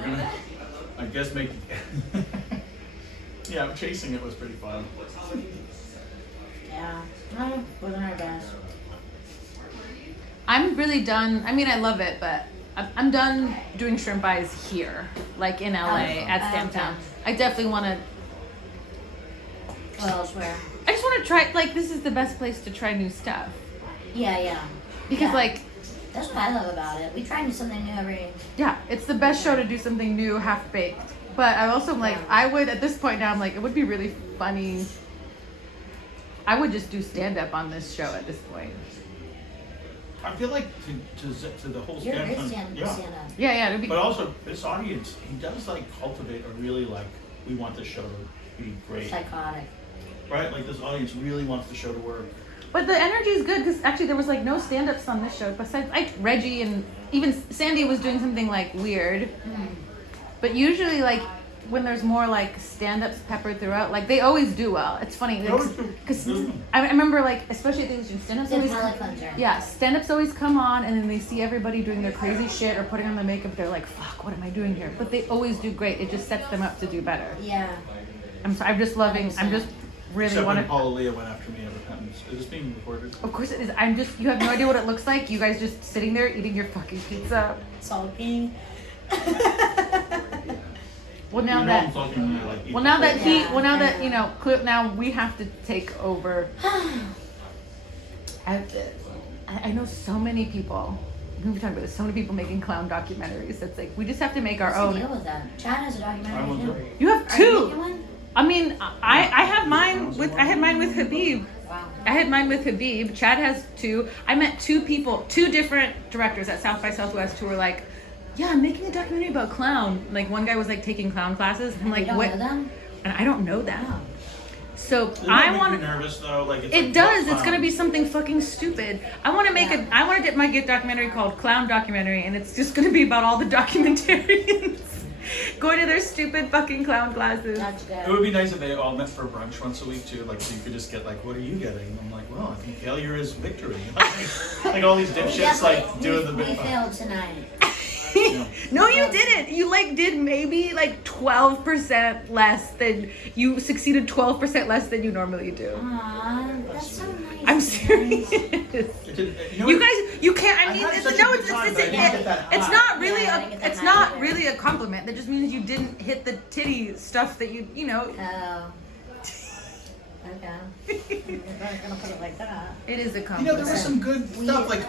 we're gonna, I guess, make. Yeah, chasing it was pretty fun. Yeah, no, wasn't our best. I'm really done. I mean, I love it, but I'm done doing shrimp pies here, like in LA at Stamptown. I definitely want to. Well, elsewhere. I just want to try. Like, this is the best place to try new stuff. Yeah. Because Yeah. like. That's what I love about it. We try to do something new every. Yeah, it's the best show to do something new, half baked. But I also am like, I would at this point now. I'm like, it would be really funny. I would just do stand up on this show at this point. I feel like to the whole You're a good stand stand yeah. up. Yeah, it'd be. But also, this audience, he does like cultivate a really like, we want this show to be great. Psychotic. Right? Like this audience really wants the show to work. But the energy is good because actually there was like no stand-ups on this show besides like Reggie and even Sandy was doing something like weird. But usually like when there's more like stand-ups peppered throughout, like they always do well. It's funny because I remember like especially at the Asian stand-ups always. Yeah, stand-ups always come on and then they see everybody doing their crazy shit or putting on the makeup. They're like, "Fuck, what am I doing here?" But they always do great. It just sets them up to do better. Yeah. I'm just loving. I'm just really Except want when to. Paula Leah went after me at Repentance. Is this being recorded? Of course it is. I'm just. You have no idea what it looks like. You guys just sitting there eating your fucking pizza. Sulking. Well, now that. Like, Well, now that he. Yeah, Well, now I that know. you know. Now we have to take over. I know so many people. We're gonna be talking about this. So many people making clown documentaries. It's like we just have to make our What's the own. deal with that? Chad has a documentary too. You have Are you making two. one? I mean, I have mine with. I had mine with Habib. Wow. I had mine with Habib. Chad has two. I met two people, two different directors at South by Southwest who were like, "Yeah, I'm making a documentary about clown." Like one guy was like taking clown classes. I'm like, You don't "What?" know them? And I don't know that. Oh. I So want I to. want. Nervous though. Like it's It like, does. what It's gonna be clowns? something fucking stupid. I want to make a. I want to get documentary called Clown Documentary, and it's just gonna be about all the documentarians going to their stupid fucking clown classes. That's It good. would be nice if they all met for brunch once a week too. Like so you could just get like, what are you getting? I'm like, well, I think failure is victory. Like all these dipshits Yeah, like doing the we bit. failed tonight. No, you didn't. You like did maybe like 12% less than you succeeded 12% less than you normally do. Aw, that's so nice. I'm serious. You guys, you can't. I mean, had it's, such a no, good it's time, but I didn't get that it's high. not really Yeah, I didn't a get that it's high not either. really a compliment. That just means you didn't hit the titty stuff that you know. Oh. Okay. You're not gonna put it like that. It is a You know, compliment. there was some good stuff. Like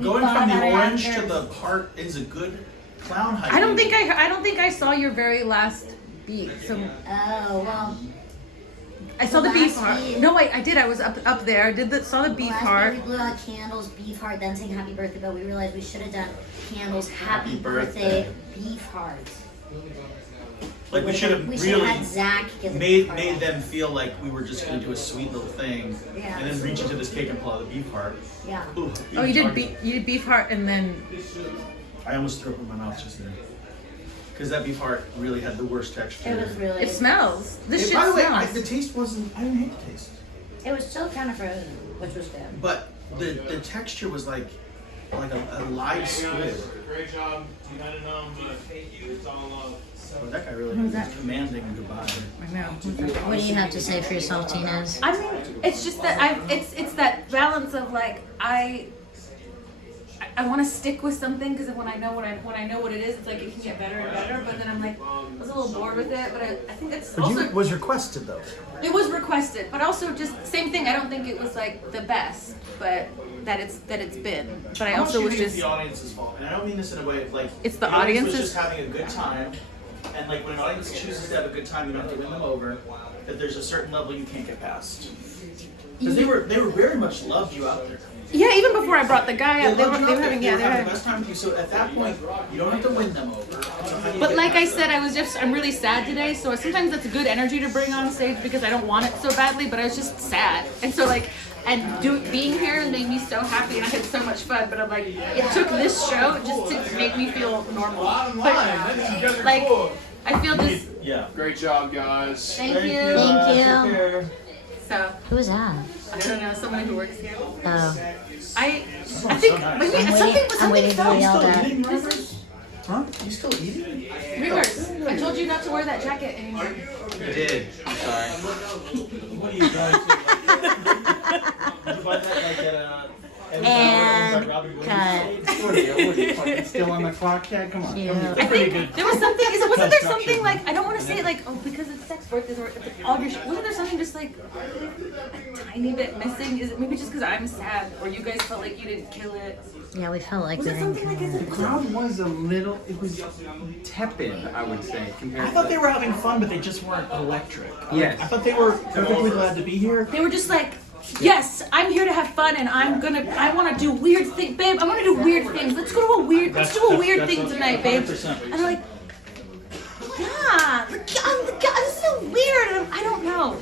going thought from about the it orange to after. the heart is a good clown hike. I don't think I saw your very last beat. So Oh, well. I saw the The beef last heart. beat. No, wait, I did. I was up there. Saw the beef Last heart. night we blew out candles, beef heart, then saying happy birthday, but we realized we should have done candles, happy Happy birthday, birthday. beef heart. Like we should have We should have really had Zach give the beef made heart. them feel like we were just gonna do a sweet little thing, Yeah. and then reach into this cake and pull out the beef heart. Yeah. Ooh, Oh, you even did beef heart and then. I almost threw up in my mouth just then. Because that beef heart really had the worst texture. It was really. It smells. This Hey, shit by the way, smells. the taste wasn't. I didn't hate the taste. It was still kind of frozen, which was good. But the texture was like a live squid. Great job. You had it on, but it's all love. Well, that guy really Who's was that? commanding goodbye. I know. What do you have to say for yourself, Tinez? I mean, it's just that it's that balance of like I want to stick with something because when I know what it is, it's like it can get better and better. But then I'm like, I was a little bored with it. But I think it's But also you was requested though. it was requested, but also just same thing. I don't think it was like the best, but that it's been. But I How much also do you was think it's just the audience's fault? And I don't mean this in a way of like It's the audience was audience's- just having a good time, and like when an audience chooses to have a good time, you don't have to win them over. That there's a certain level you can't get past. Because they were very much loved you out there. yeah. Even before I brought the guy up, they were loved you out there. having They were they were having the having. best time with you. So at that point, you don't have to win them over. So how do you But get like I past said, that? I'm really sad today. So sometimes that's a good energy to bring on stage because I don't want it so badly, but I was just sad. And so like, being here made me so happy and I had so much fun. But I'm like, it took this show just to make me feel normal. Bottom But, line, you guys are like, cool. I feel just Yeah. Great job, guys. thank Thank you. you. Thank you. Take care. So Who's that? I don't know, someone who works here. Oh. I so think nice. but I'm something waiting to be felt. yelled at. Eating, Rivers? Huh? You still eating? River, you not to wear that jacket anymore. I did. I'm sorry. What are you going to? Did you buy that like at And cut. What are you fucking still on the clock? Yeah, come on. Cute. I think there was something. Wasn't there something like I don't want to say it like because it's sex birthdays or it's all your wasn't there something just like a tiny bit missing? Is it maybe just because I'm sad or you guys felt like you didn't kill it? Yeah, we felt like Was we it didn't something like kill is it. it Crowd was a little. It was tepid, I would say, compared. I thought they were having fun, but they just weren't electric. Yes. I thought they were perfectly glad to be here. They were just like, yes, I'm here to have fun and I want to do weird things, babe. I want to do weird things. Let's do a weird thing tonight, babe. 100% And they're like, yeah, this is so weird. And I don't know.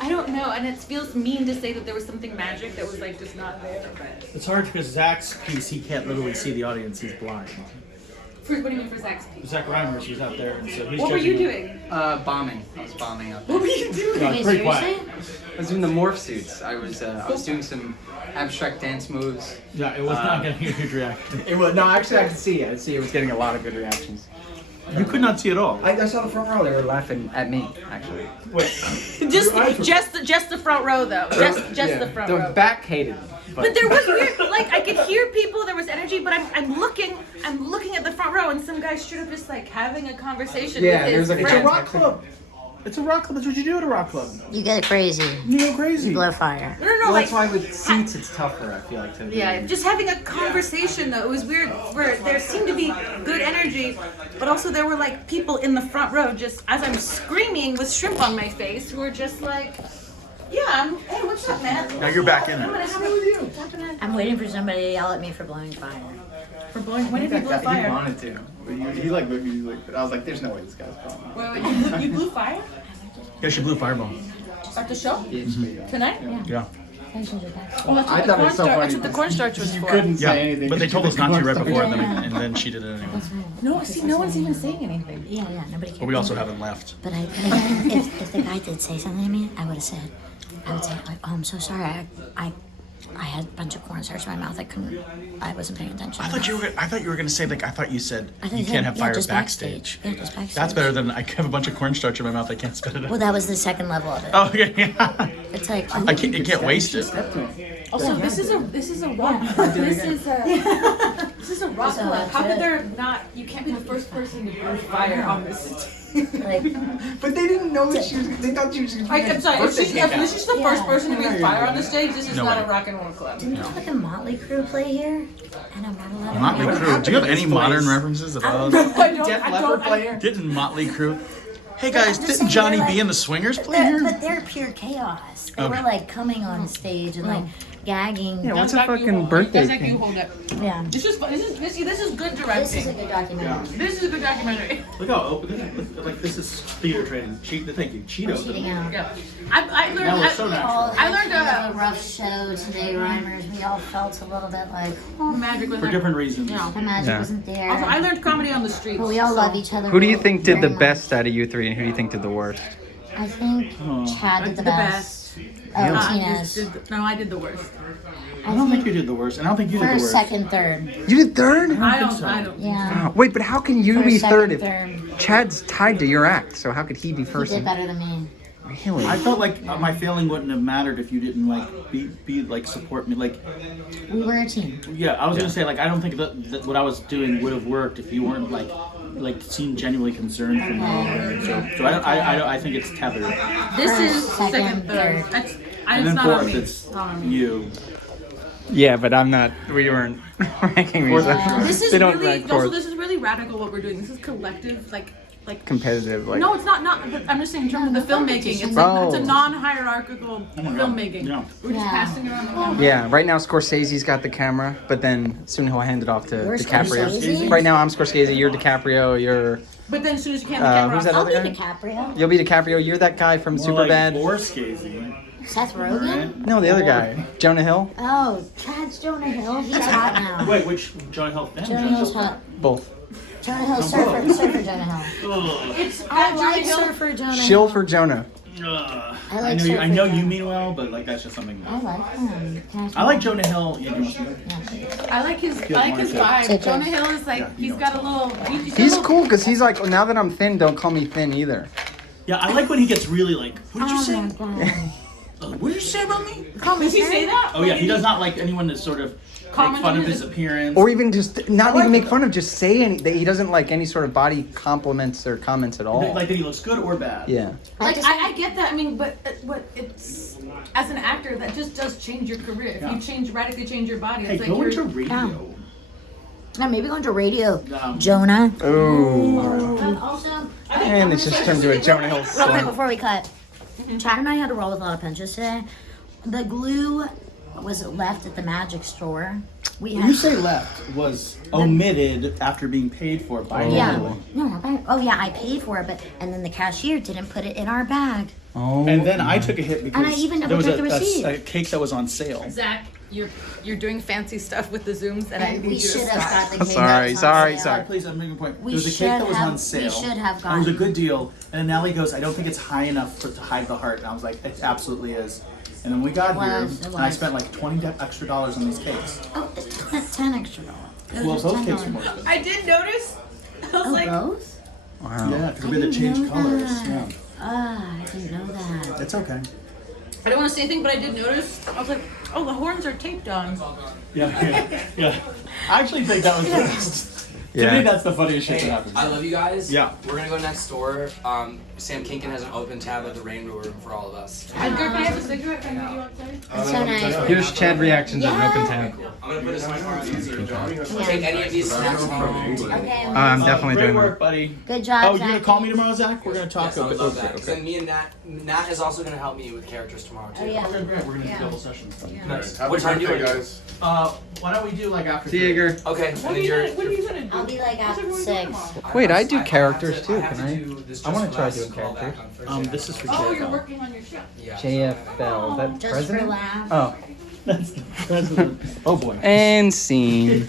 And it feels mean to say that there was something magic that was like just not there. But It's hard because Zach's piece, he can't literally see the audience. He's blind. what do you mean for Zach's piece? Zach Reimers was out there, and so he's What were you judging- doing? Bombing. I was bombing out there. What were you doing? Yeah, Wait, pretty quiet. seriously? I was doing the morph suits. I was doing some abstract dance moves. Yeah, it was not getting a good reaction. It was no, actually, I could see. I could see it was getting a lot of good reactions. You could not see at all. I saw the front row. They were laughing at me, actually. Wait, Just the front row though. Just the front The row. back hated me. But there was weird, like I could hear people, there was energy, but I'm looking at the front row and some guy straight up just like having a conversation Yeah, with his there's like a it's a friend. rock club. It's a rock club. That's what you do at a rock club. You get crazy. You go crazy. Blow fire. No, Well, like that's why with seats it's tougher. I feel like. yeah, just having a conversation though. It was weird where there seemed to be good energy, but also there were like people in the front row just as I'm screaming with shrimp on my face who were just like, yeah, hey, what's up, man? Now you're back in I'm it. gonna have it with you. What's happening? I'm waiting for somebody to yell at me for blowing fire. For blowing, when did you blow He fire? wanted to. He like looked at me like. I was like, "There's no way this guy's calling." Wait, you blew fire? Yeah, she blew fireball. At the show? Yeah. Tonight? Yeah. Oh, that's I what thought the it was so cornstarch. funny That's what the cornstarch was You for. couldn't Yeah, say anything. but they told us not to right before, Yeah. and then she did it anyway. No, see, no one's even saying anything. Yeah, nobody cares. But we also haven't left. But if the guy did say something to me, I would say, like, oh, I'm so sorry. I had a bunch of cornstarch in my mouth. I wasn't paying attention. I thought you were gonna say like you said I thought you you can't said, have yeah, fire just backstage. Yeah, just backstage. That's better than I have a bunch of cornstarch in my mouth. I can't spit it out. Well, that was the second level of it. Oh, okay. Yeah. It's like, I can't. You can't waste it. Also, this is a rock. This is a rock club. How could there not? You can't be the first person to breathe fire on this. like, But they didn't know that she was. They thought she was going to be. I'm sorry. If this is the first person to breathe fire on the stage, this is No not way. a rock and roll club. didn't you have like a Motley Crew play here? And I'm not allowed Motley to Crue. Do you have any modern references at all? Def Leppard player. Didn't Motley Crue? Hey guys, didn't Johnny B and the Swingers play But here? they're pure chaos. They Okay. were like coming on stage and like gagging. Yeah, what's a fucking birthday thing? hold it. Yeah. This is fun. This is good This is a directing. good documentary. This is a good documentary. Look how open. Like this is theater training. Thank you. Cheeto. Cheating out. Yeah. I learned. That was so natural. I learned a rough show today, Reimers. We all felt a little bit like, oh, magic with For her. different reasons. Yeah. the magic Yeah. wasn't there. Also, I learned comedy on the streets. But we all so- love each other. Who do you think did the very much. best out of you three, and who do you think did the worst? I think Chad did the best. Oh, I just Tina's. did- no, I did the worst. I don't think you did the worst, and I don't think you did the First, worst. second, third. You did third? I don't. so. I don't. Yeah. Wait, but how can you First, be second, third if third. Chad's tied to your act? So how could he be He first? did better than me. Really? I felt like my failing wouldn't have mattered if you didn't like be like support me. Like, We were a team. yeah, I was gonna say like I don't think that what I was doing would have worked if you weren't like seemed genuinely concerned for me. So I think it's tethered. This First, is second, second, third. third. That's. And It's then not on fourth, me. it's not on me. you. Yeah, but I'm not. We weren't ranking these. This is They don't really. rank Also, fourth. this is really radical what we're doing. This is collective, like. Competitive, like. No, it's not. But I'm just saying in terms of the filmmaking. It's Oh. a non-hierarchical filmmaking. Yeah. We're just Yeah. passing around the camera. Yeah, right now Scorsese's got the camera, but then soon he'll hand it off to You're DiCaprio. Scorsese? Right now I'm Scorsese, you're DiCaprio, you're But then as soon as you hand the camera who's off, that I'll other be guy? DiCaprio. You'll be DiCaprio, you're that guy from More like Superbad. or Scazy. Seth Rogen? No, the other guy. Jonah Hill? Oh, Chad's Jonah Hill. He's hot now. Wait, which Johnny Hill? Jonah Hill's hot. Both. Jonah Hill, surfer Jonah Hill. Ugh. it's I Jonah like Hill. surfer Jonah Hill. Shill for Jonah. I like I know you surfing. mean well, but like that's just something. I like him. Can I like Jonah Hill. Yeah, I like his Yeah, vibe. Take Jonah care. Hill is like Yeah, he's you got a know little. He's cool because he's like, now that I'm thin, don't call me thin either. yeah, I like when he gets really like. What did you Oh say? my god. What did you say about me? Does he say that? Oh yeah, he does not like anyone to sort of make Comment fun on of his his- appearance. Or even just not like even make it. fun of, just say any. That he doesn't like any sort of body compliments or comments at all. Like that he looks good or bad. Yeah. Like I get that. I mean, but it's as an actor that just does change your career. If Yeah. you change radically change your body, Hey, it's like go you're. into radio. No, maybe going to radio. Um, Jonah. Oh. Also, And it's just turned to a Jonah Hill real quick song. before we cut, Chad and I had to roll with a lot of punches today. The glue was left at the magic store. We When had. you say left was omitted after being paid for by Yeah. Natalie. No, oh yeah, I paid for it, but and then the cashier didn't put it in our bag. Oh. And then I took a hit because And I even there was took the receipt. a cake that was on sale. Zach, you're doing fancy stuff with the zooms, and I And need we you to should have stop. got the cake. Sorry, that was on sorry, sale. sorry. Please, I'm making a point. We There was a should cake that was have- on we sale. should have It was a gotten- good deal. And then Natalie goes, I don't think it's high enough to hide the heart. And I was like, it absolutely is. And then we got It here, was, it and I was. spent like $20 extra on these cakes. Oh, it's 10 extra dollars. It was Well, just both $10. cakes were more expensive. I did notice. I was Oh, like, both? Wow. Yeah, because I we had to didn't change know colors. that. Yeah, Ah, I didn't know that. it's okay. I don't want to say anything, but I did notice. I was like, oh, the horns are taped on. Yeah. I actually think that was to Yeah. me, that's the funniest shit that happened. I love you guys. Yeah. We're gonna go next door. Sam Kinkin has an open tab at the rain room for all of us. Edgar, can I have a cigarette? Can I give you outside? That's so nice. Here's Chad reactions at an Yeah. open tab. I'm gonna put this in my car. Yeah. Take any of these snacks home. Okay, I'm definitely Great doing work, that. buddy. good job, Oh, you're Zach. gonna call me tomorrow, Zach? We're gonna talk. Yes, I would love that. Okay, 'Cause then me and Nat is also gonna help me with characters tomorrow too. Oh, yeah. Okay, great. We're gonna Yeah. do double sessions. Nice. What time do you want to do? Why don't we do like after? See you, Edgar. Okay. And then you're. What are you gonna do? I'll be like at 6. Wait, I do characters too, have can to I? do this I wanna just try last doing callback characters. on Thursday. This is for Oh, you're JFL. working on your show. Yeah. JFL. Is that Just president? for laughs. Oh. That's the president. Oh boy. And scene.